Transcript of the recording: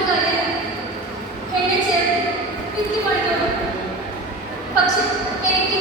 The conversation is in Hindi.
കൂട്ടുകാരെ എന്നെ ചേർത്ത് പിന്തുണയ്ക്കണം പക്ഷെ എനിക്ക്